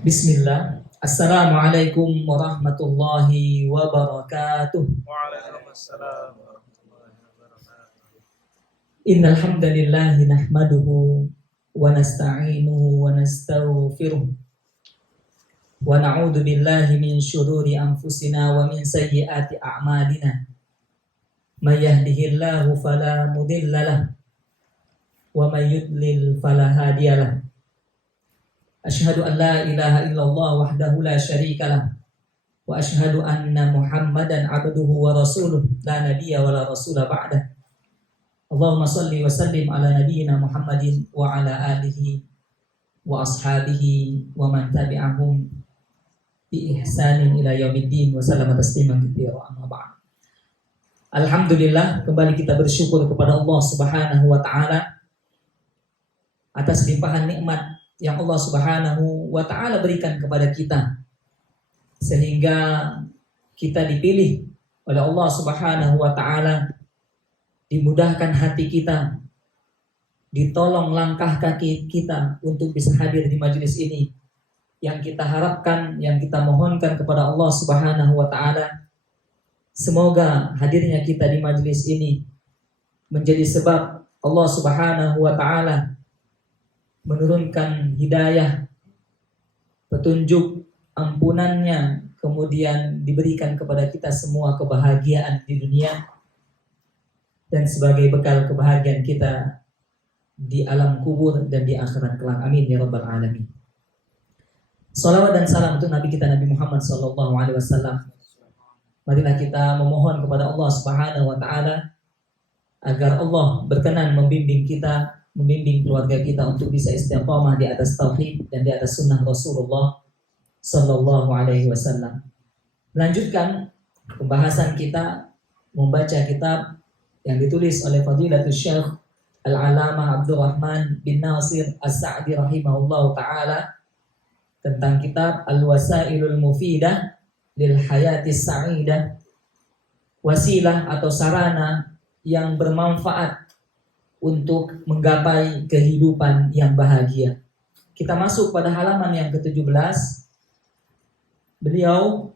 Bismillah. Assalamualaikum warahmatullahi wabarakatuh. Waalaikumsalam warahmatullahi wabarakatuh. Innal hamdalillah nahmaduhu wa nasta'inuhu wa nastaghfiruh wa na'udzu billahi min syururi anfusina wa min sayyiati a'malina. May yahdihillahu fala mudhillalah wa may yudlil fala hadiyalah. Asyhadu an la ilaha illallah wahdahu la syarikalah wa asyhadu anna Muhammadan abduhu wa rasuluh la nabiyya wa la rasula ba'dah. Allahumma salli wa sallim ala nabiyyina Muhammadin wa ala alihi wa ashabihi wa man tabi'ahum bi ihsanin ila yaumiddin wa sallama tasliman katsira amma ba'd. Alhamdulillah, kembali kita bersyukur kepada Allah Subhanahu wa taala atas limpahan nikmat yang Allah Subhanahu wa taala berikan kepada kita, sehingga kita dipilih oleh Allah Subhanahu wa taala, dimudahkan hati kita, ditolong langkah kaki kita untuk bisa hadir di majelis ini. Yang kita harapkan, yang kita mohonkan kepada Allah Subhanahu wa taala, semoga hadirnya kita di majelis ini menjadi sebab Allah Subhanahu wa taala menurunkan hidayah, petunjuk, ampunannya, kemudian diberikan kepada kita semua kebahagiaan di dunia dan sebagai bekal kebahagiaan kita di alam kubur dan di akhirat kelak. Amin ya rabbal alamin. Salawat dan salam untuk Nabi kita Nabi Muhammad sallallahu alaihi wasallam. Marilah kita memohon kepada Allah Subhanahu wa taala agar Allah berkenan membimbing kita, membimbing keluarga kita untuk bisa istiqamah di atas tauhid dan di atas sunnah Rasulullah sallallahu alaihi wasallam. Melanjutkan pembahasan kita membaca kitab yang ditulis oleh Fadilatul Syekh Al-Alamah Abdurrahman bin Nasir As-Sa'di rahimahullahu taala tentang kitab Al-Wasailul Mufidah lil Hayatis Sa'idah, wasilah atau sarana yang bermanfaat untuk menggapai kehidupan yang bahagia. Kita masuk pada halaman yang ke-17. Beliau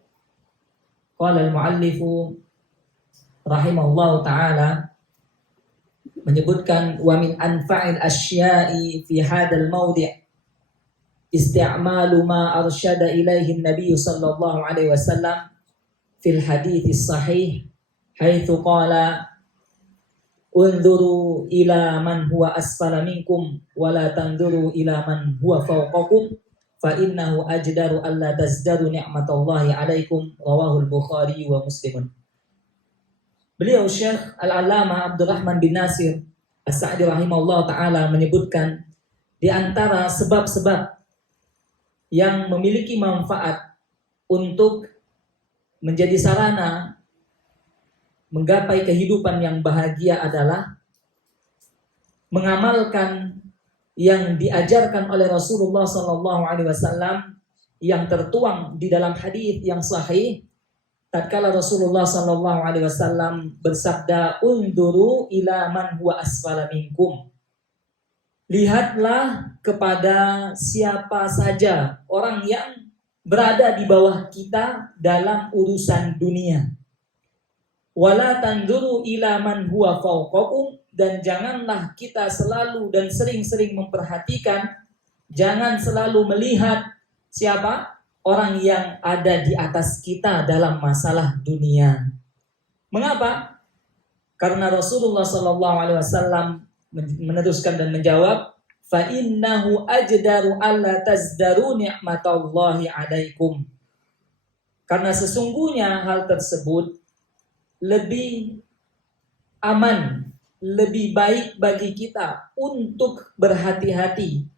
qala al-muallifu rahimahullahu taala menyebutkan wa min anfa'il asya'i fi hadzal mawdi' isti'malu ma arsyada ilaihi an-nabiy sallallahu alaihi wasallam fil hadits sahih haitsu qala unzuru ila man huwa asfala minkum wa la tanzuru ila man huwa fawqakum fa innahu ajdaru alla tazdaru ni'matallahi alaikum, rawahul Bukhari wa Muslimun. Beliau Syekh Al-Alamah Abdurrahman bin Nasir As-Sa'di rahimahullah ta'ala menyebutkan di antara sebab-sebab yang memiliki manfaat untuk menjadi sarana menggapai kehidupan yang bahagia adalah mengamalkan yang diajarkan oleh Rasulullah SAW yang tertuang di dalam hadis yang sahih. Tatkala Rasulullah SAW bersabda, "Unduru ila man huwa asfala minkum." Lihatlah kepada siapa saja orang yang berada di bawah kita dalam urusan dunia. Wala tanzuru ila man huwa fawqakum, dan janganlah kita selalu dan sering-sering memperhatikan, jangan selalu melihat siapa orang yang ada di atas kita dalam masalah dunia. Mengapa? Karena Rasulullah SAW meneruskan dan menjawab, fa innahu ajdaru alla tazdaru ni'matallahi alaikum. Karena sesungguhnya hal tersebut lebih aman, lebih baik bagi kita untuk berhati-hati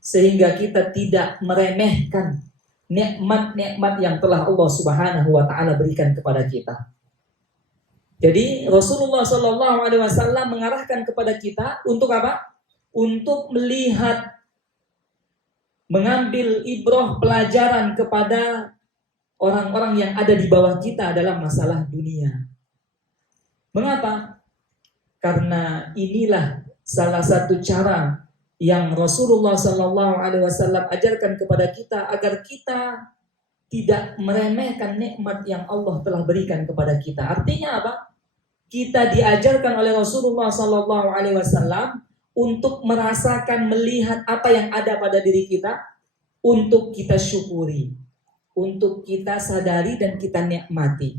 sehingga kita tidak meremehkan nikmat-nikmat yang telah Allah Subhanahu wa taala berikan kepada kita. Jadi Rasulullah SAW mengarahkan kepada kita untuk apa? Untuk melihat, mengambil ibrah pelajaran kepada orang-orang yang ada di bawah kita dalam masalah dunia. Mengapa? Karena inilah salah satu cara yang Rasulullah Sallallahu Alaihi Wasallam ajarkan kepada kita agar kita tidak meremehkan nikmat yang Allah telah berikan kepada kita. Artinya apa? Kita diajarkan oleh Rasulullah Sallallahu Alaihi Wasallam untuk merasakan, melihat apa yang ada pada diri kita, untuk kita syukuri, untuk kita sadari dan kita nikmati.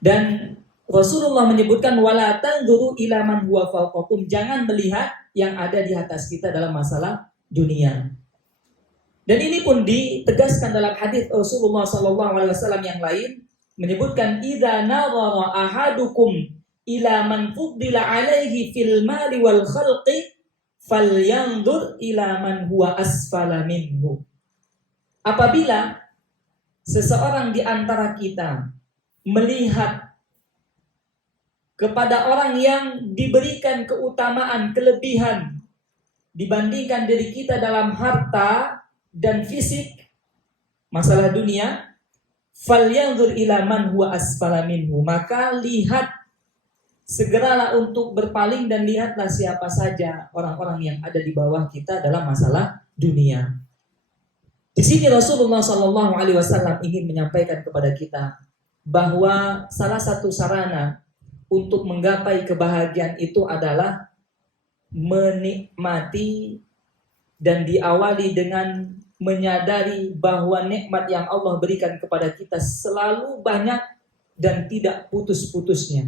Dan Rasulullah menyebutkan wala tanzuru ila man huwa fawqakum, jangan melihat yang ada di atas kita dalam masalah dunia. Dan ini pun ditegaskan dalam hadis Rasulullah sallallahu alaihi wasallam yang lain, menyebutkan idza nadhara ahadukum ila man fuddila alaihi fil mali wal khalqi falyanzur ila man huwa asfala minhu. Apabila seseorang di antara kita melihat kepada orang yang diberikan keutamaan, kelebihan dibandingkan diri kita dalam harta dan fisik, masalah dunia, falyanzur ila man huwa asfala minhu, maka lihat, segeralah untuk berpaling dan lihatlah siapa saja orang-orang yang ada di bawah kita dalam masalah dunia. Di sini Rasulullah Shallallahu Alaihi Wasallam ingin menyampaikan kepada kita bahwa salah satu sarana untuk menggapai kebahagiaan itu adalah menikmati dan diawali dengan menyadari bahwa nikmat yang Allah berikan kepada kita selalu banyak dan tidak putus-putusnya.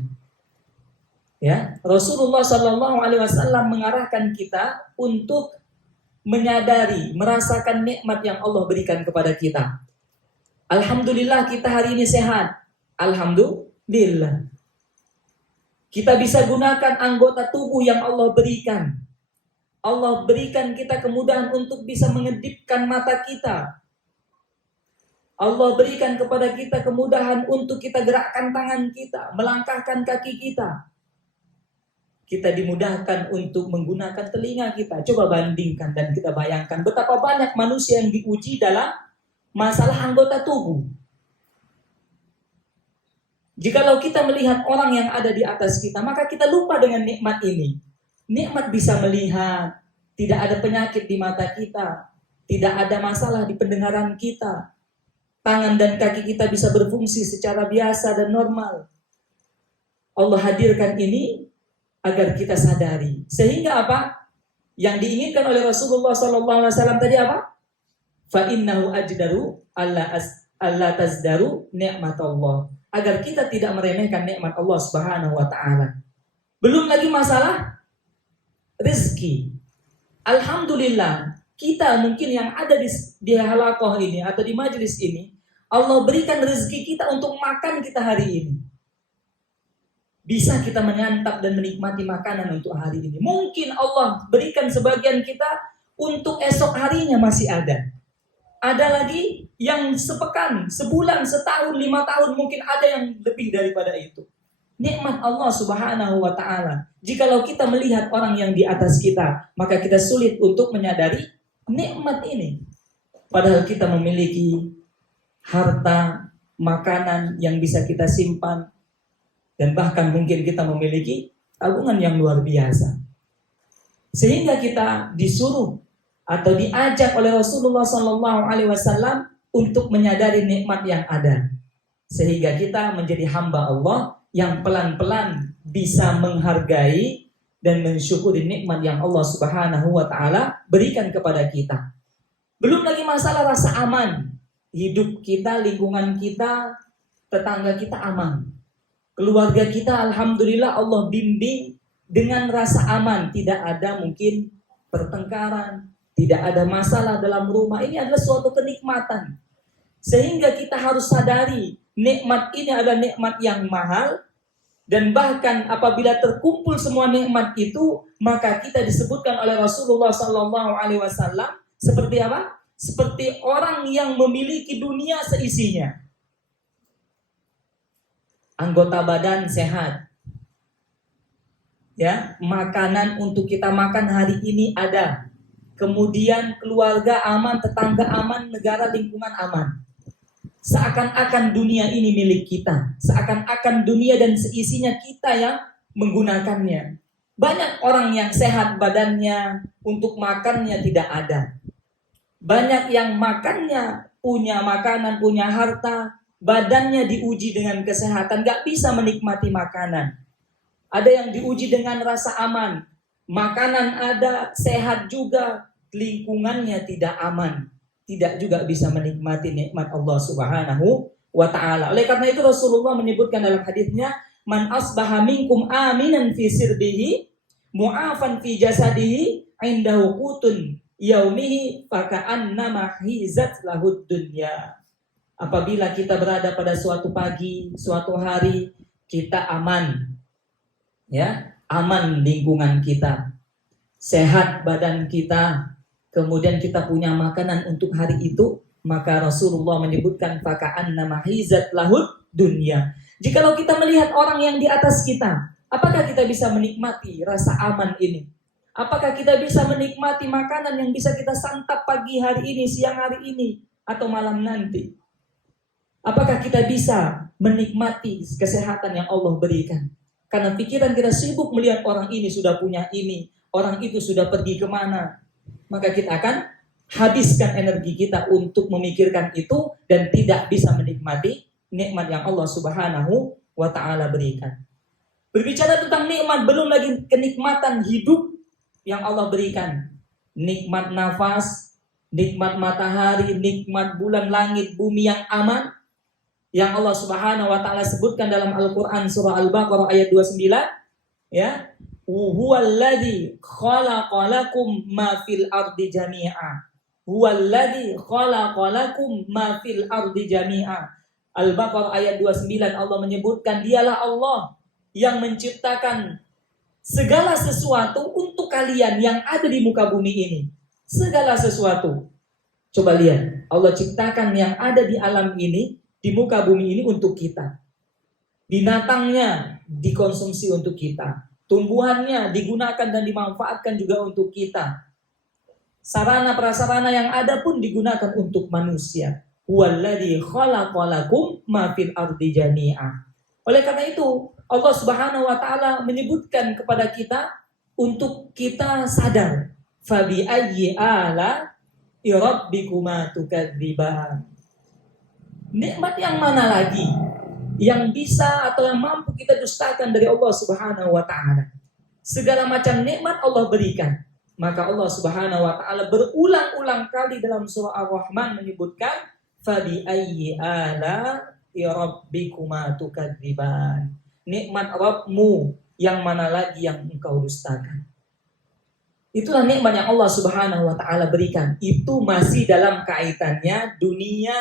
Ya, Rasulullah Shallallahu Alaihi Wasallam mengarahkan kita untuk menyadari, merasakan nikmat yang Allah berikan kepada kita. Alhamdulillah kita hari ini sehat. Alhamdulillah. Kita bisa gunakan anggota tubuh yang Allah berikan. Allah berikan kita kemudahan untuk bisa mengedipkan mata kita. Allah berikan kepada kita kemudahan untuk kita gerakkan tangan kita, melangkahkan kaki kita. Kita dimudahkan untuk menggunakan telinga kita. Coba bandingkan dan kita bayangkan betapa banyak manusia yang diuji dalam masalah anggota tubuh. Jikalau kita melihat orang yang ada di atas kita, maka kita lupa dengan nikmat ini. Nikmat bisa melihat, tidak ada penyakit di mata kita, tidak ada masalah di pendengaran kita. Tangan dan kaki kita bisa berfungsi secara biasa dan normal. Allah hadirkan ini agar kita sadari. Sehingga apa? Yang diinginkan oleh Rasulullah SAW tadi apa? Fa innahu ajdaru alla tazdaru nikmatullah. Agar kita tidak meremehkan nikmat Allah Subhanahu wa taala. Belum lagi masalah rezeki. Alhamdulillah, kita mungkin yang ada di halaqah ini atau di majelis ini, Allah berikan rezeki kita untuk makan kita hari ini. Bisa kita menyantap dan menikmati makanan untuk hari ini. Mungkin Allah berikan sebagian kita untuk esok harinya masih ada. Ada lagi yang sepekan, sebulan, setahun, 5 tahun, mungkin ada yang lebih daripada itu. Nikmat Allah Subhanahu wa ta'ala. Jikalau kita melihat orang yang di atas kita, maka kita sulit untuk menyadari nikmat ini. Padahal kita memiliki harta, makanan yang bisa kita simpan, dan bahkan mungkin kita memiliki tabungan yang luar biasa. Sehingga kita disuruh atau diajak oleh Rasulullah SAW untuk menyadari nikmat yang ada. Sehingga kita menjadi hamba Allah yang pelan-pelan bisa menghargai dan mensyukuri nikmat yang Allah Subhanahu wa ta'ala berikan kepada kita. Belum lagi masalah rasa aman. Hidup kita, lingkungan kita, tetangga kita aman. Keluarga kita alhamdulillah Allah bimbing dengan rasa aman. Tidak ada mungkin pertengkaran, tidak ada masalah dalam rumah. Ini adalah suatu kenikmatan. Sehingga kita harus sadari nikmat ini adalah nikmat yang mahal. Dan bahkan apabila terkumpul semua nikmat itu, maka kita disebutkan oleh Rasulullah SAW seperti apa? Seperti orang yang memiliki dunia seisinya. Anggota badan sehat. Ya, makanan untuk kita makan hari ini ada. Kemudian keluarga aman, tetangga aman, negara lingkungan aman. Seakan-akan dunia ini milik kita. Seakan-akan dunia dan seisinya kita yang menggunakannya. Banyak orang yang sehat badannya, untuk makannya tidak ada. Banyak yang makannya, punya makanan, punya harta, badannya diuji dengan kesehatan, gak bisa menikmati makanan. Ada yang diuji dengan rasa aman, makanan ada, sehat juga, lingkungannya tidak aman, tidak juga bisa menikmati nikmat Allah Subhanahu wa ta'ala. Oleh karena itu Rasulullah menyebutkan dalam hadisnya, man asbaha minkum aminan fi sirbihi mu'afan fi jasadihi indahu qutun yaumihi faka'annama hizat lahud dunya. Apabila kita berada pada suatu pagi, suatu hari, kita aman, ya, aman lingkungan kita, sehat badan kita, kemudian kita punya makanan untuk hari itu, maka Rasulullah menyebutkan faka'annama hizat lahud dunya. Jikalau kita melihat orang yang di atas kita, apakah kita bisa menikmati rasa aman ini? Apakah kita bisa menikmati makanan yang bisa kita santap pagi hari ini, siang hari ini, atau malam nanti? Apakah kita bisa menikmati kesehatan yang Allah berikan? Karena pikiran kita sibuk melihat orang ini sudah punya ini, orang itu sudah pergi kemana. Maka kita akan habiskan energi kita untuk memikirkan itu dan tidak bisa menikmati nikmat yang Allah Subhanahu wa ta'ala berikan. Berbicara tentang nikmat, belum lagi kenikmatan hidup yang Allah berikan. Nikmat nafas, nikmat matahari, nikmat bulan, langit, bumi yang aman, yang Allah Subhanahu wa ta'ala sebutkan dalam Al-Qur'an surah Al-Baqarah ayat 29, ya. Huwallazi khalaqalakum ma fil ardi jami'a. Huwallazi khalaqalakum ma fil ardi jami'a. Al-Baqarah ayat 29, Allah menyebutkan dialah Allah yang menciptakan segala sesuatu untuk kalian yang ada di muka bumi ini. Segala sesuatu. Coba lihat, Allah ciptakan yang ada di alam ini, di muka bumi ini untuk kita. Binatangnya dikonsumsi untuk kita. Tumbuhannya digunakan dan dimanfaatkan juga untuk kita. Sarana prasarana yang ada pun digunakan untuk manusia. Huwallazi khalaqalakum ma fil ardi jami'a. Oleh karena itu, Allah Subhanahu wa ta'ala menyebutkan kepada kita untuk kita sadar. Fabi ayyi ala rabbikuma tukadziban. Nikmat yang mana lagi yang bisa atau yang mampu kita dustakan dari Allah Subhanahu wa ta'ala? Segala macam nikmat Allah berikan. Maka Allah Subhanahu wa ta'ala berulang-ulang kali dalam surah Ar-Rahman menyebutkan fabi ayyi ala rabbikuma tukadziban. Nikmat Rabbmu yang mana lagi yang engkau dustakan? Itulah nikmat yang Allah Subhanahu wa ta'ala berikan. Itu masih dalam kaitannya dunia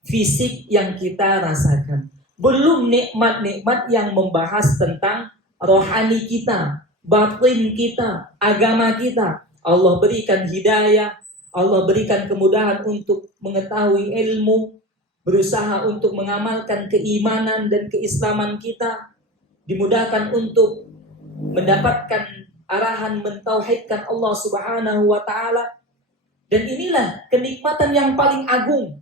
fisik yang kita rasakan. Belum nikmat-nikmat yang membahas tentang rohani kita, batin kita, agama kita. Allah berikan hidayah, Allah berikan kemudahan untuk mengetahui ilmu, berusaha untuk mengamalkan keimanan dan keislaman kita, dimudahkan untuk mendapatkan arahan mentauhidkan Allah Subhanahu wa ta'ala. Dan inilah kenikmatan yang paling agung,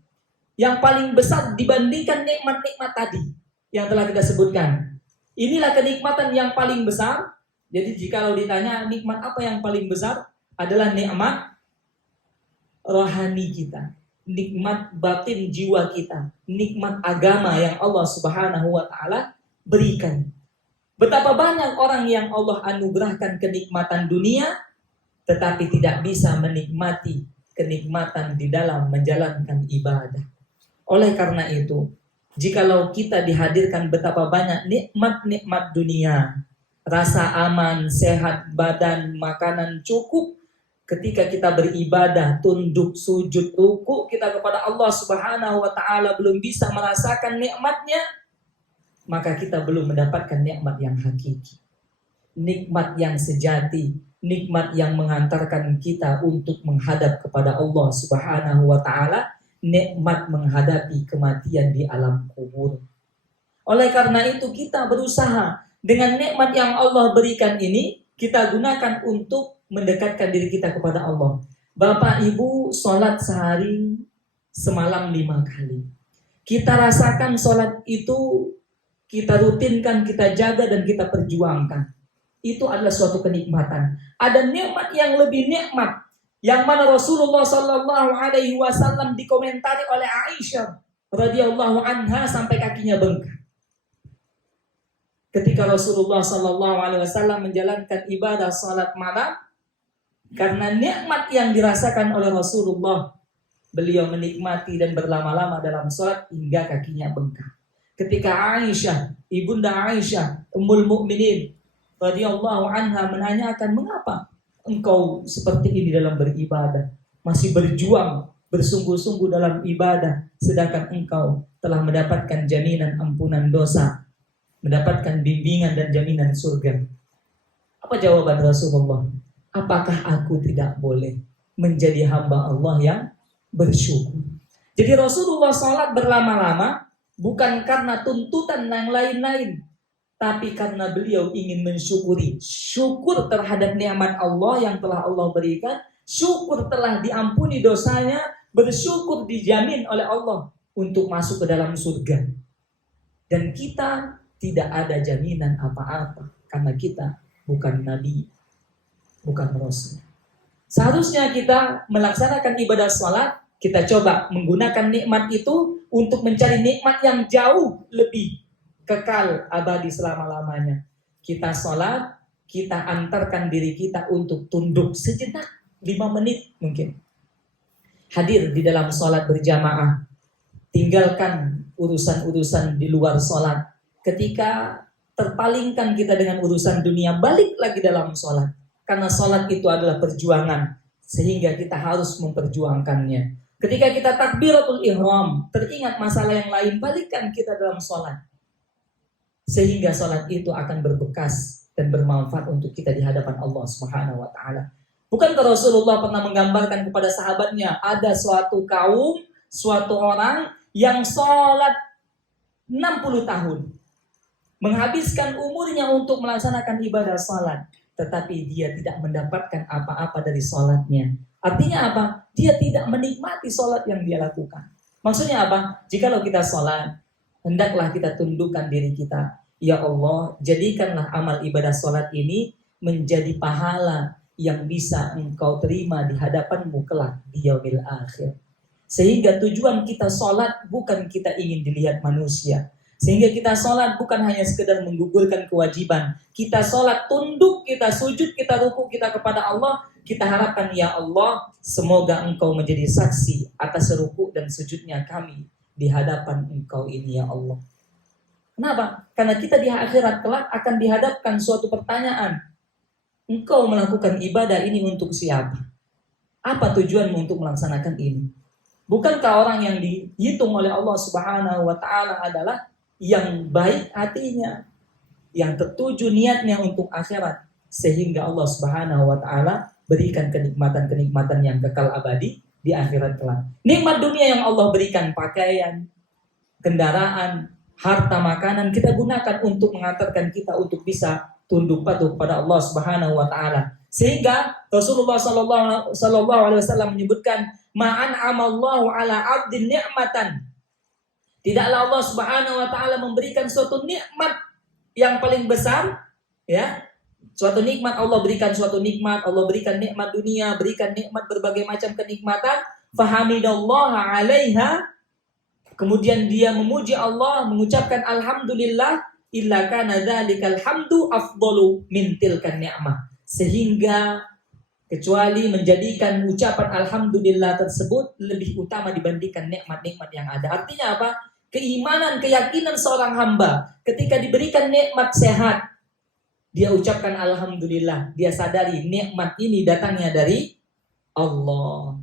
yang paling besar dibandingkan nikmat-nikmat tadi yang telah kita sebutkan. Inilah kenikmatan yang paling besar. Jadi jikalau ditanya nikmat apa yang paling besar, adalah nikmat rohani kita, nikmat batin jiwa kita, nikmat agama yang Allah Subhanahu wa ta'ala berikan. Betapa banyak orang yang Allah anugerahkan kenikmatan dunia, tetapi tidak bisa menikmati kenikmatan di dalam menjalankan ibadah. Oleh karena itu, jikalau kita dihadirkan betapa banyak nikmat-nikmat dunia, rasa aman, sehat badan, makanan cukup, ketika kita beribadah, tunduk, sujud, ruku kita kepada Allah Subhanahu wa ta'ala belum bisa merasakan nikmatnya, maka kita belum mendapatkan nikmat yang hakiki, nikmat yang sejati, nikmat yang mengantarkan kita untuk menghadap kepada Allah Subhanahu wa ta'ala, nikmat menghadapi kematian di alam kubur. Oleh karena itu kita berusaha dengan nikmat yang Allah berikan ini, kita gunakan untuk mendekatkan diri kita kepada Allah. Bapak Ibu sholat sehari semalam 5 kali. Kita rasakan sholat itu, kita rutinkan, kita jaga dan kita perjuangkan. itu adalah suatu kenikmatan. Ada nikmat yang lebih nikmat, yang mana Rasulullah Sallallahu Alaihi Wasallam dikomentari oleh Aisyah radhiyallahu anha sampai kakinya bengkak. Ketika Rasulullah Sallallahu Alaihi Wasallam menjalankan ibadah salat malam, karena nikmat yang dirasakan oleh Rasulullah, beliau menikmati dan berlama-lama dalam salat hingga kakinya bengkak. Ketika Aisyah, ibunda Aisyah, Ummul Mukminin radhiyallahu anha menanyakan, mengapa engkau seperti ini dalam beribadah, masih berjuang, bersungguh-sungguh dalam ibadah, sedangkan engkau telah mendapatkan jaminan ampunan dosa, mendapatkan bimbingan dan jaminan surga. Apa jawaban Rasulullah? Apakah aku tidak boleh menjadi hamba Allah yang bersyukur? Jadi Rasulullah sholat berlama-lama bukan karena tuntutan yang lain-lain, tapi karena beliau ingin mensyukuri. Syukur terhadap nikmat Allah yang telah Allah berikan, syukur telah diampuni dosanya, bersyukur dijamin oleh Allah untuk masuk ke dalam surga. Dan kita tidak ada jaminan apa-apa karena kita bukan nabi, bukan rasul. Seharusnya kita melaksanakan ibadah sholat, kita coba menggunakan nikmat itu untuk mencari nikmat yang jauh lebih kekal abadi selama-lamanya. Kita sholat, kita antarkan diri kita untuk tunduk sejenak, 5 menit mungkin. Hadir di dalam sholat berjamaah. Tinggalkan urusan-urusan di luar sholat. Ketika terpalingkan kita dengan urusan dunia, balik lagi dalam sholat. Karena sholat itu adalah perjuangan, sehingga kita harus memperjuangkannya. Ketika kita takbiratul ihram, teringat masalah yang lain, balikkan kita dalam sholat. Sehingga sholat itu akan berbekas dan bermanfaat untuk kita di hadapan Allah Subhanahu wa Ta'ala. Bukankah Rasulullah pernah menggambarkan kepada sahabatnya, ada suatu kaum, suatu orang yang sholat 60 tahun, menghabiskan umurnya untuk melaksanakan ibadah sholat, tetapi dia tidak mendapatkan apa-apa dari sholatnya. Artinya apa? Dia tidak menikmati sholat yang dia lakukan. Maksudnya apa? Jikalau kita sholat, hendaklah kita tundukkan diri kita. Ya Allah, jadikanlah amal ibadah sholat ini menjadi pahala yang bisa engkau terima di hadapanmu kelak di yaumil akhir. Sehingga tujuan kita sholat bukan kita ingin dilihat manusia. Sehingga kita sholat bukan hanya sekedar menggugurkan kewajiban. Kita sholat tunduk, kita sujud, kita ruku kita kepada Allah. Kita harapkan, ya Allah, semoga engkau menjadi saksi atas ruku dan sujudnya kami di hadapan engkau ini, ya Allah. Kenapa? Karena kita di akhirat kelak akan dihadapkan suatu pertanyaan. Engkau melakukan ibadah ini untuk siapa? Apa tujuanmu untuk melaksanakan ini? Bukankah orang yang dihitung oleh Allah Subhanahu wa Ta'ala adalah yang baik hatinya, yang tertuju niatnya untuk akhirat, sehingga Allah Subhanahu wa Ta'ala berikan kenikmatan-kenikmatan yang kekal abadi di akhirat kelak. Nikmat dunia yang Allah berikan, pakaian, kendaraan, harta, makanan, kita gunakan untuk mengantarkan kita untuk bisa tunduk patuh pada Allah Subhanahu wa Ta'ala. Sehingga Rasulullah sallallahu alaihi wasallam menyebutkan, ma'an amallahu ala 'abdin ni'matan. Tidaklah Allah Subhanahu wa Ta'ala memberikan suatu nikmat yang paling besar, ya. Suatu nikmat Allah berikan, suatu nikmat Allah berikan, nikmat dunia, berikan nikmat berbagai macam kenikmatan, fahamidallaha 'alaiha. Kemudian dia memuji Allah, mengucapkan alhamdulillah, illa kana dzalikal hamdu afdalu min tilkan ni'mah. Sehingga kecuali menjadikan ucapan alhamdulillah tersebut lebih utama dibandingkan nikmat-nikmat yang ada. Artinya apa? Keimanan, keyakinan seorang hamba ketika diberikan nikmat sehat, dia ucapkan alhamdulillah, dia sadari nikmat ini datangnya dari Allah.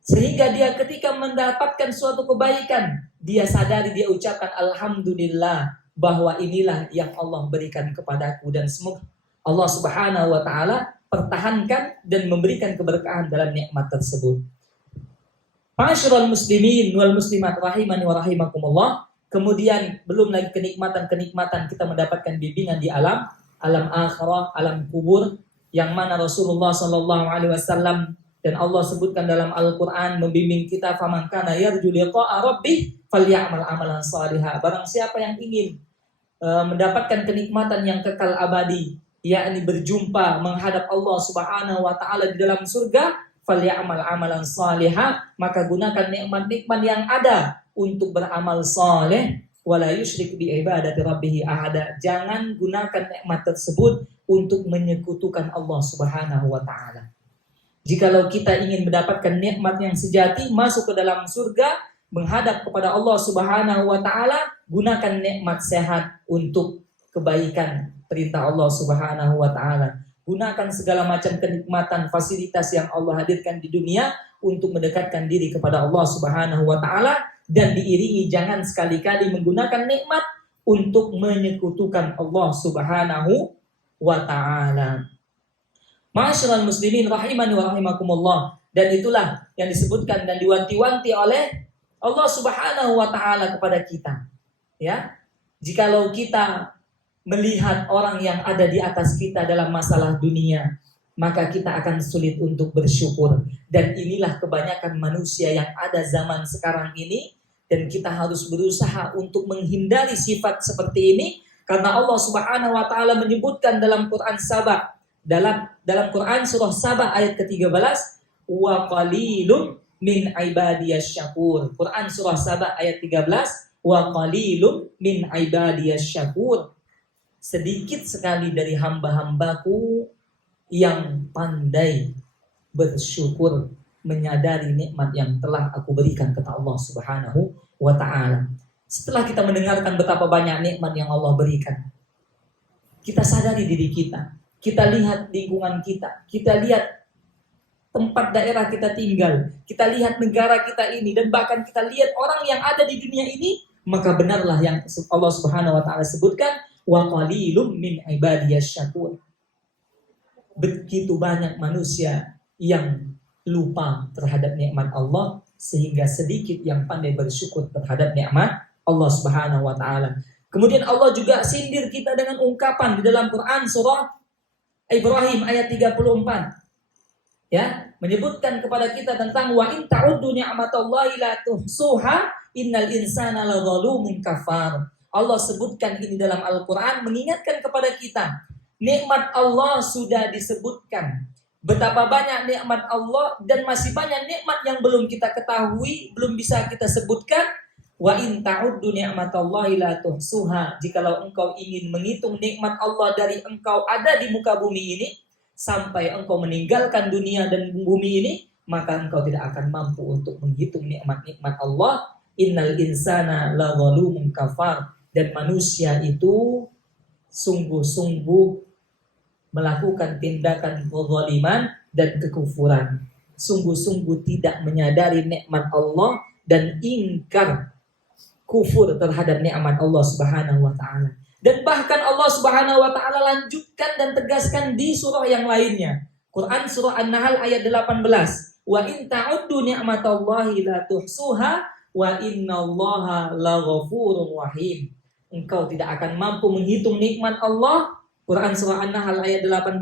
Sehingga dia ketika mendapatkan suatu kebaikan, dia sadari, dia ucapkan alhamdulillah, bahwa inilah yang Allah berikan kepadaku, dan semoga Allah Subhanahu wa Ta'ala pertahankan dan memberikan keberkahan dalam nikmat tersebut. Ma'asyiral muslimin wal muslimat rahimani wa rahimakumullah. Kemudian belum lagi kenikmatan-kenikmatan kita mendapatkan bimbingan di alam akhirah, alam kubur, yang mana Rasulullah sallallahu alaihi wasallam dan Allah sebutkan dalam Al-Qur'an membimbing kita, faman kana yarju liqa'a rabbih falyamal amalan shaliha. Barang siapa yang ingin mendapatkan kenikmatan yang kekal abadi, yakni berjumpa menghadap Allah Subhanahu wa taala di dalam surga, falyamal amalan salihah, maka gunakan nikmat-nikmat yang ada untuk beramal saleh, wala yusyrik bi ibadati rabbih ahada. Jangan gunakan nikmat tersebut untuk menyekutukan Allah Subhanahu wa taala. Jikalau kita ingin mendapatkan nikmat yang sejati, masuk ke dalam surga, menghadap kepada Allah Subhanahu wa taala, gunakan nikmat sehat untuk kebaikan perintah Allah Subhanahu wa taala. Gunakan segala macam kenikmatan, fasilitas yang Allah hadirkan di dunia untuk mendekatkan diri kepada Allah Subhanahu wa taala, dan diiringi jangan sekali-kali menggunakan nikmat untuk menyekutukan Allah Subhanahu wa taala. Ma'asyiral muslimin rahimani wa rahimakumullah. Dan itulah yang disebutkan dan diwanti-wanti oleh Allah Subhanahu wa taala kepada kita. Ya. Jikalau kita melihat orang yang ada di atas kita dalam masalah dunia, maka kita akan sulit untuk bersyukur. Dan inilah kebanyakan manusia yang ada zaman sekarang ini, dan kita harus berusaha untuk menghindari sifat seperti ini, karena Allah Subhanahu wa taala menyebutkan dalam Quran Saba, dalam Quran surah Saba ayat ke-13, wa qalilun min ibadiyasy syakur. Quran surah Saba ayat 13, wa qalilun min ibadiyasy syakur. Sedikit sekali dari hamba-hambaku yang pandai bersyukur, menyadari nikmat yang telah aku berikan kata Allah Subhanahu wa taala. Setelah kita mendengarkan betapa banyak nikmat yang Allah berikan, kita sadari diri kita. Kita lihat lingkungan kita lihat tempat daerah kita tinggal, kita lihat negara kita ini, dan bahkan kita lihat orang yang ada di dunia ini, maka benarlah yang Allah Subhanahu wa taala sebutkan, wa qalilum min ibadiyasy syakur. Begitu banyak manusia yang lupa terhadap nikmat Allah, sehingga sedikit yang pandai bersyukur terhadap nikmat Allah Subhanahu wa taala. Kemudian Allah juga sindir kita dengan ungkapan di dalam Quran surah Ibrahim ayat 34. Ya, menyebutkan kepada kita tentang wa in ta'uddu ni'matallahi la tuhsuha innal insana ladzalumun kafar. Allah sebutkan ini dalam Al-Qur'an, mengingatkan kepada kita nikmat Allah sudah disebutkan. Betapa banyak nikmat Allah, dan masih banyak nikmat yang belum kita ketahui, belum bisa kita sebutkan. Wa in ta'uddu ni'matallahi la tuhsuha. Jikalau engkau ingin menghitung nikmat Allah dari engkau ada di muka bumi ini sampai engkau meninggalkan dunia dan bumi ini, maka engkau tidak akan mampu untuk menghitung nikmat-nikmat Allah. Innal insana ladzalumun kafar. Dan manusia itu sungguh-sungguh melakukan tindakan kezaliman dan kekufuran. Sungguh-sungguh tidak menyadari nikmat Allah dan ingkar, kufur terhadap nikmat Allah Subhanahu wa taala. Dan bahkan Allah Subhanahu wa taala lanjutkan dan tegaskan di surah yang lainnya. Quran surah An-Nahl ayat 18. Wa in ta'uddu ni'matallahi la tuhsuha wa innallaha laghafurur rahim. Engkau tidak akan mampu menghitung nikmat Allah. Quran surah An-Nahl ayat 18.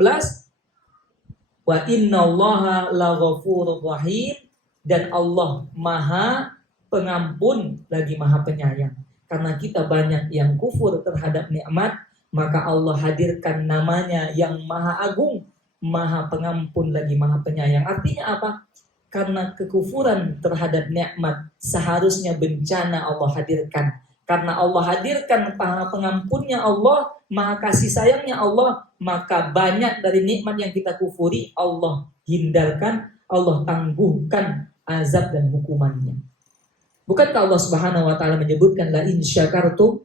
Wa innallaha laghafurur rahim. Dan Allah Maha Pengampun lagi Maha Penyayang. Karena kita banyak yang kufur terhadap nikmat, maka Allah hadirkan namanya yang Maha Agung, Maha Pengampun lagi Maha Penyayang. Artinya apa? Karena kekufuran terhadap nikmat, seharusnya bencana Allah hadirkan. Karena Allah hadirkan Maha Pengampunnya Allah, Maha Kasih Sayangnya Allah, maka banyak dari nikmat yang kita kufuri Allah hindarkan, Allah tangguhkan azab dan hukumannya. Bukankah Allah Subhanahu wa taala menyebutkan la in syakartum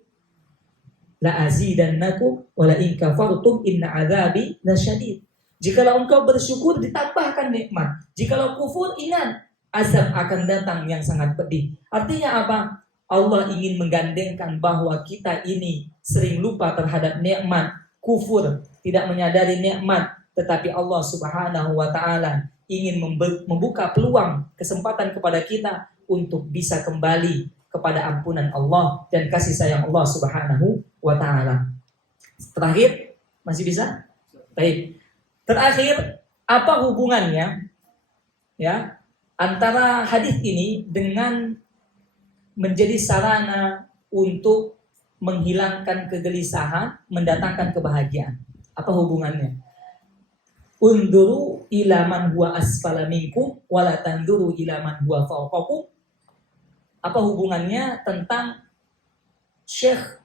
la azidannakum wa la in kafartum inna adzabi lasyadid. Jikalau engkau bersyukur ditambahkan nikmat, jikalau kufur ingat azab akan datang yang sangat pedih. Artinya apa? Allah ingin menggandengkan bahwa kita ini sering lupa terhadap nikmat, kufur, tidak menyadari nikmat, tetapi Allah Subhanahu wa taala ingin membuka peluang, kesempatan kepada kita untuk bisa kembali kepada ampunan Allah dan kasih sayang Allah Subhanahu wa taala. Terakhir, masih bisa? Baik. Terakhir, apa hubungannya ya antara hadis ini dengan menjadi sarana untuk menghilangkan kegelisahan, mendatangkan kebahagiaan. Apa hubungannya? Unduru ila man huwa asfala minkum wala tanduru ila man huwa fawqakum. Apa hubungannya tentang Syekh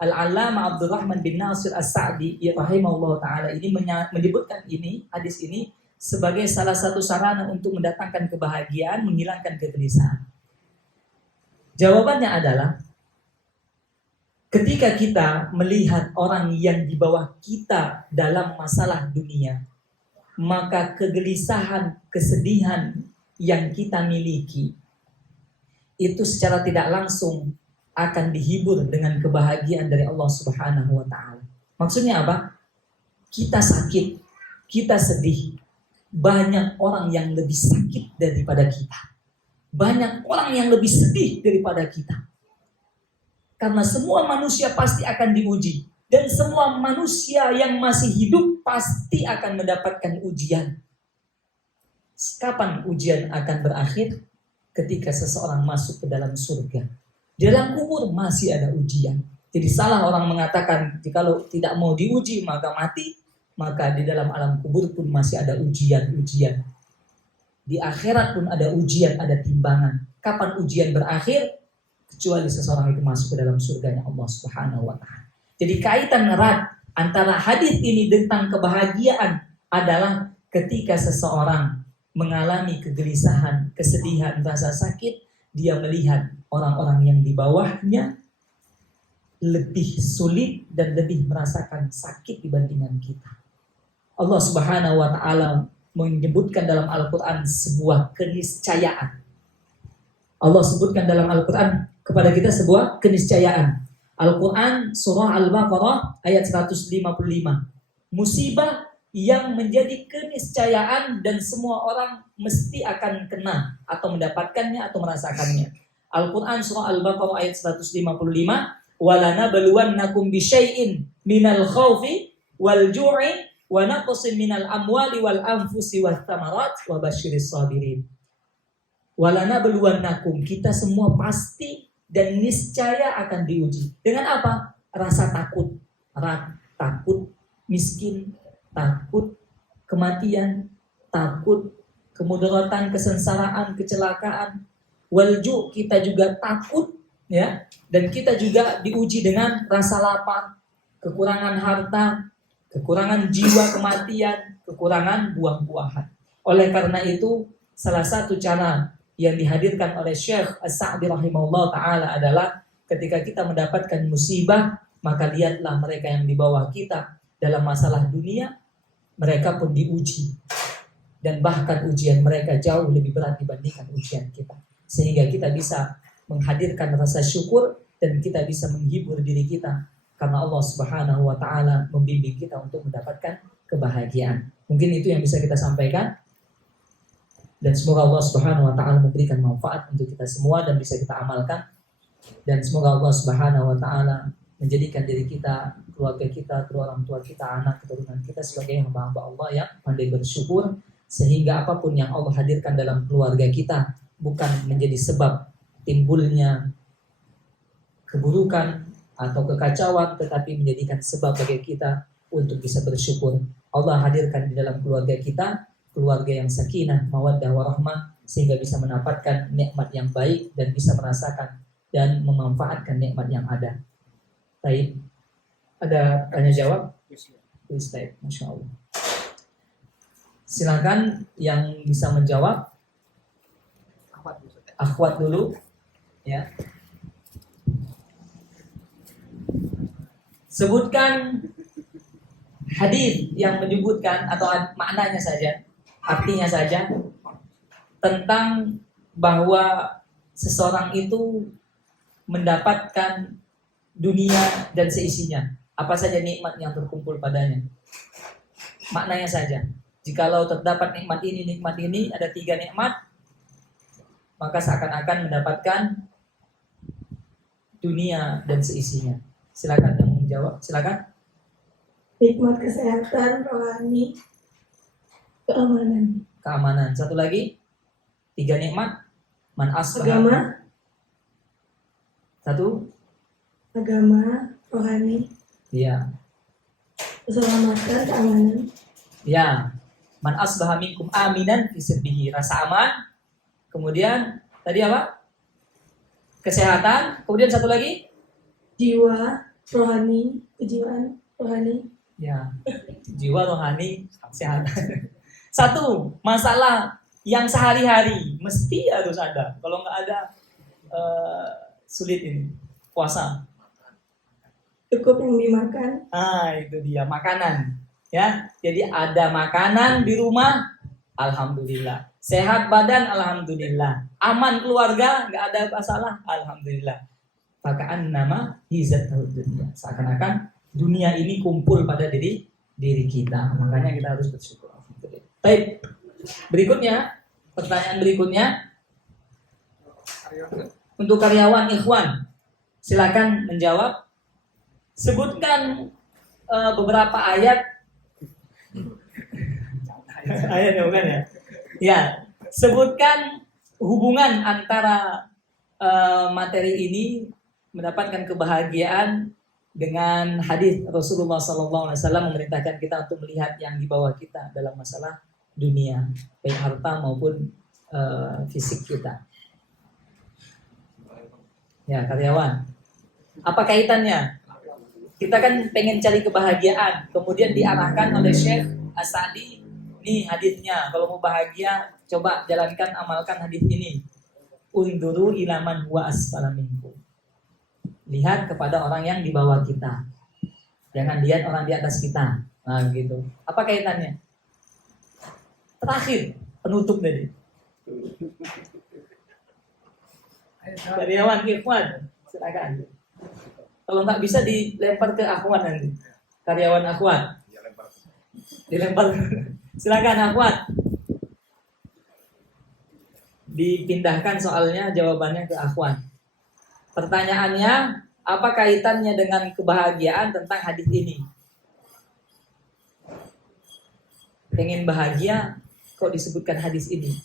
Al-Allamah Abdurrahman bin Nasir As-Sa'di rahimahullah ta'ala ini menyebutkan ini, hadis ini sebagai salah satu sarana untuk mendatangkan kebahagiaan, menghilangkan kegelisahan. Jawabannya adalah ketika kita melihat orang yang di bawah kita dalam masalah dunia, maka kegelisahan, kesedihan yang kita miliki itu secara tidak langsung akan dihibur dengan kebahagiaan dari Allah Subhanahu wa ta'ala. Maksudnya apa? Kita sakit, kita sedih. Banyak orang yang lebih sakit daripada kita. Banyak orang yang lebih sedih daripada kita. Karena semua manusia pasti akan diuji. Dan semua manusia yang masih hidup pasti akan mendapatkan ujian. Kapan ujian akan berakhir? Ketika seseorang masuk ke dalam surga. Di dalam kubur masih ada ujian. Jadi salah orang mengatakan jikalau tidak mau diuji maka mati. Maka di dalam alam kubur pun masih ada ujian-ujian. Di akhirat pun ada ujian, ada timbangan. Kapan ujian berakhir? Kecuali seseorang itu masuk ke dalam surganya Allah Subhanahu wa ta'ala. Jadi kaitan erat antara hadis ini tentang kebahagiaan adalah ketika seseorang mengalami kegelisahan, kesedihan, rasa sakit, dia melihat orang-orang yang di bawahnya lebih sulit dan lebih merasakan sakit dibandingkan kita. Allah Subhanahu wa ta'ala menyebutkan dalam Al-Quran sebuah keniscayaan. Allah sebutkan dalam Al-Quran kepada kita sebuah keniscayaan. Al-Quran surah Al-Baqarah ayat 155. Musibah yang menjadi keniscayaan dan semua orang mesti akan kena atau mendapatkannya atau merasakannya. Al-Quran surah Al-Baqarah ayat 155. وَلَنَبْلُوَنَّكُمْ بِشَيْءٍ مِنَ الْخَوْفِ وَالْجُوعِ وَنَقْصٍ مِنَ الْأَمْوَالِ وَالْأَنْفُسِ وَالثَّمَرَاتِ وَبَشِّرِ الصَّابِرِينَ. وَلَنَبْلُوَنَّكُمْ, kita semua pasti dan niscaya akan diuji. Dengan apa? Rasa takut. Takut miskin, takut kematian, takut kemudaratan, kesengsaraan, kecelakaan. Walju, kita juga takut, ya. Dan kita juga diuji dengan rasa lapar, kekurangan harta, kekurangan jiwa, kematian, kekurangan buah-buahan. Oleh karena itu, salah satu cara yang dihadirkan oleh Syekh As-Sa'di rahimahullah ta'ala adalah ketika kita mendapatkan musibah, maka lihatlah mereka yang di bawah kita dalam masalah dunia, mereka pun diuji. Dan bahkan ujian mereka jauh lebih berat dibandingkan ujian kita. Sehingga kita bisa menghadirkan rasa syukur dan kita bisa menghibur diri kita. Karena Allah Subhanahu wa ta'ala membimbing kita untuk mendapatkan kebahagiaan. Mungkin itu yang bisa kita sampaikan. Dan semoga Allah Subhanahu wa ta'ala memberikan manfaat untuk kita semua dan bisa kita amalkan. Dan semoga Allah Subhanahu wa ta'ala menjadikan diri kita, keluarga kita, kedua orang tua kita, anak keturunan kita sebagai hamba-hamba Allah yang pandai bersyukur, sehingga apapun yang Allah hadirkan dalam keluarga kita bukan menjadi sebab timbulnya keburukan atau kekacauan, tetapi menjadikan sebab bagi kita untuk bisa bersyukur. Allah hadirkan di dalam keluarga kita keluarga yang sakinah, mawaddah, warahmah, sehingga bisa mendapatkan nikmat yang baik dan bisa merasakan dan memanfaatkan nikmat yang ada. Baik, ada tanya jawab? Please, baik, Masya Allah. Silakan yang bisa menjawab. Akhwat dulu, ya. Sebutkan hadis yang menyebutkan atau maknanya saja. Artinya saja tentang bahwa seseorang itu mendapatkan dunia dan seisinya. Apa saja nikmat yang terkumpul padanya. Maknanya saja. Jikalau terdapat nikmat ini, ada 3 nikmat, maka seakan-akan mendapatkan dunia dan seisinya. Silakan yang menjawab, silakan. Nikmat kesehatan, rohani, Keamanan. Satu lagi. 3 nikmat. Man asbaha. agama, Satu. agama, rohani, Ya. keselamatan, keamanan, Ya. Man asbaha minkum aminan fi sirbihi, rasa aman. Kemudian tadi apa? Kesehatan. Kemudian satu lagi? jiwa, rohani, kejiwaan, rohani, Ya. Jiwa, rohani, kesehatan. Satu, masalah yang sehari-hari mesti harus ada. Kalau nggak ada sulit ini puasa. cukup yang dimakan, Itu dia makanan. Ya, jadi ada makanan di rumah, alhamdulillah. Sehat badan, alhamdulillah. Aman keluarga, nggak ada masalah, alhamdulillah. Fakaan nama hizatul dunia. Seakan-akan dunia ini kumpul pada diri kita. Makanya kita harus bersyukur. Baik. Berikutnya, pertanyaan berikutnya untuk karyawan ikhwan, silakan menjawab. Sebutkan beberapa ayat. Ayat ya bukan ya? Ya, sebutkan hubungan antara materi ini mendapatkan kebahagiaan dengan hadis Rasulullah SAW memerintahkan kita untuk melihat yang di bawah kita dalam masalah dunia, baik harta maupun fisik kita. Ya, karyawan. Apa kaitannya? Kita kan pengen cari kebahagiaan, kemudian diarahkan oleh Syekh As-Sa'di, nih hadisnya, kalau mau bahagia, coba jalankan, amalkan hadis ini. Unduru ilaman huwa asfala minkum. Lihat kepada orang yang di bawah kita. Jangan lihat orang di atas kita. Nah, gitu. Apa kaitannya? Terakhir, penutup tadi. Karyawan ikhwan, silakan. Kalau nggak bisa dilempar ke akhwat nanti. Karyawan akhwat. Dilempar. Silakan akhwat. Dipindahkan soalnya jawabannya ke akhwat. Pertanyaannya, apa kaitannya dengan kebahagiaan tentang hadis ini? Pengen bahagia, kok disebutkan hadis ini?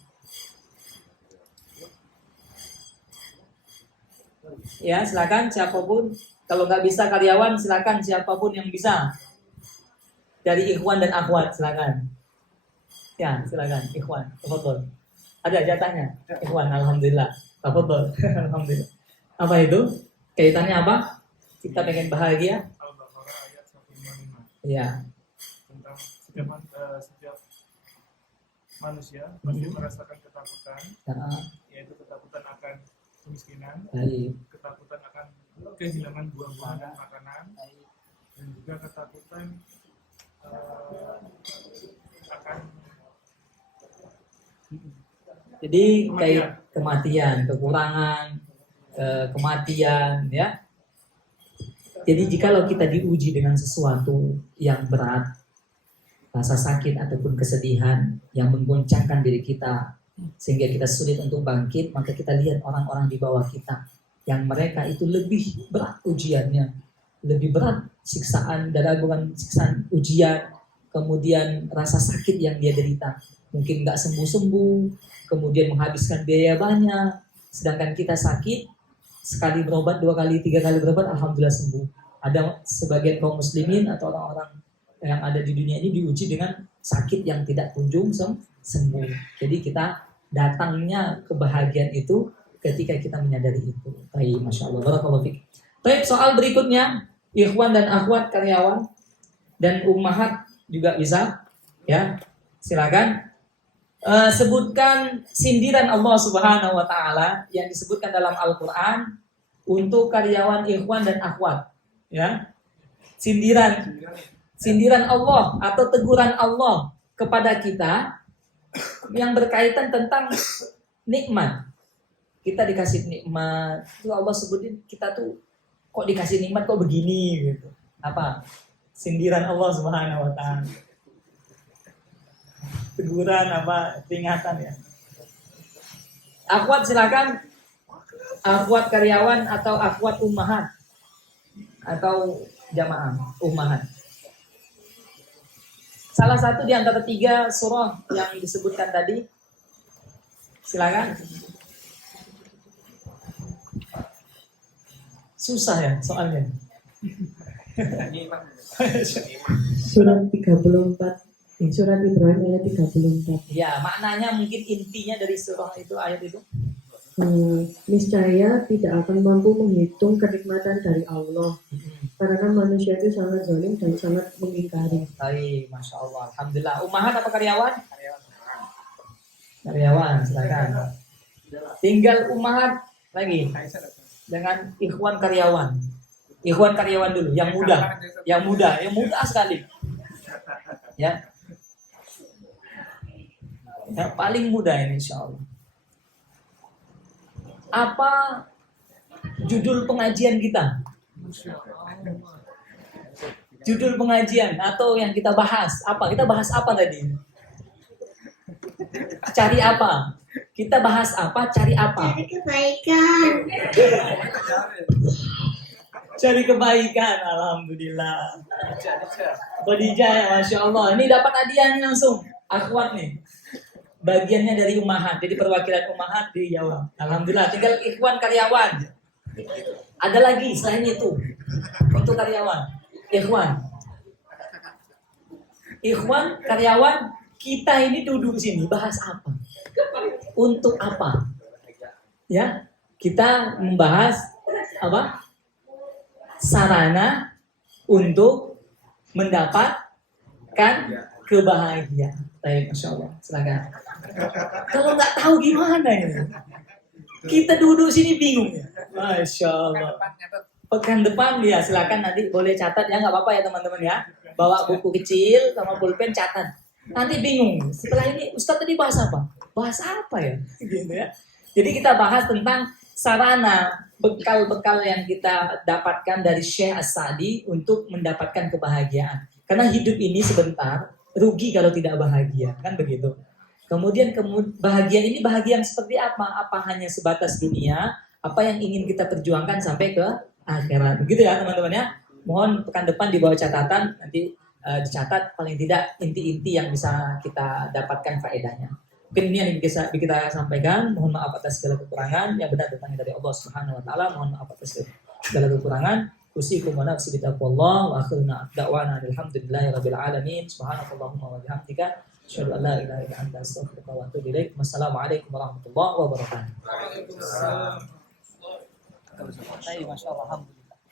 Ya, silakan siapapun. Kalau nggak bisa karyawan, silakan siapapun yang bisa. Dari ikhwan dan akhwat, silakan. Ya, silakan ikhwan. Tafadhol. Ada jatahnya. Ikhwan, alhamdulillah. Tafadhol. Alhamdulillah. Apa itu? Kaitannya apa? Kita pengen bahagia? Al-Baqarah ayat 155. Ya. Tentang setiap manusia pasti merasakan ketakutan, yaitu ketakutan akan kemiskinan, Baik. ketakutan akan kehilangan buah-buahan dan makanan, dan juga ketakutan akan Jadi kayak kematian, kekurangan, kematian, ya. Jadi jikalau kita diuji dengan sesuatu yang berat, rasa sakit ataupun kesedihan yang menggoncangkan diri kita sehingga kita sulit untuk bangkit, maka kita lihat orang-orang di bawah kita yang mereka itu lebih berat ujiannya, lebih berat siksaan bukan siksaan ujian, kemudian rasa sakit yang dia derita, mungkin nggak sembuh-sembuh, kemudian menghabiskan biaya banyak, sedangkan kita sakit sekali berobat, 2 kali, 3 kali berobat, alhamdulillah sembuh. Ada sebagian kaum muslimin atau orang-orang yang ada di dunia ini diuji dengan sakit yang tidak kunjung sembuh. Jadi kita datangnya kebahagiaan itu ketika kita menyadari itu. Baik, masya Allah. Barakallahu fiik. Baik, soal berikutnya, ikhwan dan akhwat karyawan dan ummahat juga bisa, ya. Silakan. Sebutkan sindiran Allah Subhanahu wa taala yang disebutkan dalam Al-Qur'an untuk karyawan ikhwan dan akhwat, ya. Sindiran Allah atau teguran Allah kepada kita yang berkaitan tentang nikmat. Kita dikasih nikmat, itu Allah sebutin kita tuh kok dikasih nikmat kok begini gitu. Apa? Sindiran Allah Subhanahu wa taala. Teguran apa, peringatan ya. Akhwat silakan. Akhwat karyawan atau akhwat ummahat atau jamaah ummahat. Salah satu di antara 3 surah yang disebutkan tadi. Silakan. Susah ya soalnya. Surat 34, surat Ibrahim ayat 34. Ya, maknanya mungkin intinya dari surah itu, ayat itu. Niscaya tidak akan mampu menghitung kenikmatan dari Allah karena manusia itu sangat zalim dan sangat mengingkari. Baik, Masya Allah. Alhamdulillah. Umahat apa karyawan? Karyawan, silakan. Tinggal umahat lagi dengan ikhwan karyawan. Ikhwan karyawan dulu, yang muda, yang muda sekali. Ya, yang paling muda ini insya Allah. Apa judul pengajian kita? Judul pengajian atau yang kita bahas apa? Kita bahas apa tadi? Cari apa? Kita bahas apa? Cari apa? Cari kebaikan. Cari kebaikan. Alhamdulillah. Khadijah ya, Masya Allah. Ini dapat hadiah nih langsung. Akhwat nih. Bagiannya dari Umahat. Jadi perwakilan Umahat dijawab. Alhamdulillah. Tinggal ikhwan karyawan. Ada lagi selain itu. Untuk karyawan. Ikhwan karyawan. Kita ini duduk sini bahas apa? Untuk apa? Ya, kita membahas apa? Sarana untuk mendapatkan kebahagiaan. Baik, Masya Allah. Silakan. Kalau nggak tahu gimana ini? Kita duduk sini bingung ya. Masya Allah. Pekan depan ya silakan nanti boleh catat ya, nggak apa-apa ya teman-teman ya. Bawa buku kecil sama pulpen catat. Nanti bingung. Setelah ini Ustadz tadi bahas apa? Bahas apa ya? Gitu ya. Jadi kita bahas tentang sarana bekal-bekal yang kita dapatkan dari Syekh As-Sa'di untuk mendapatkan kebahagiaan. Karena hidup ini sebentar, rugi kalau tidak bahagia, kan begitu. Kemudian bahagia ini bahagia yang seperti apa? Apa hanya sebatas dunia? Apa yang ingin kita perjuangkan sampai ke akhirat? Begitu ya teman-teman ya. Mohon pekan depan dibawa catatan, nanti dicatat paling tidak inti-inti yang bisa kita dapatkan faedahnya. Mungkin ini yang bisa kita sampaikan. Mohon maaf atas segala kekurangan. Yang benar datangnya dari Allah Subhanahu Wa Taala. Mohon maaf atas segala kekurangan. Usikum wa nafsi bitaqwallah wa akhirna da'wana alhamdulillahirabbil alamin. Subhanakallahumma wa bihamdika asyhadu an la ilaha illa anta astaghfiruka wa atubu ilaik. Wassalamualaikum warahmatullahi wabarakatuh. Waalaikumsalam. Masya Allah.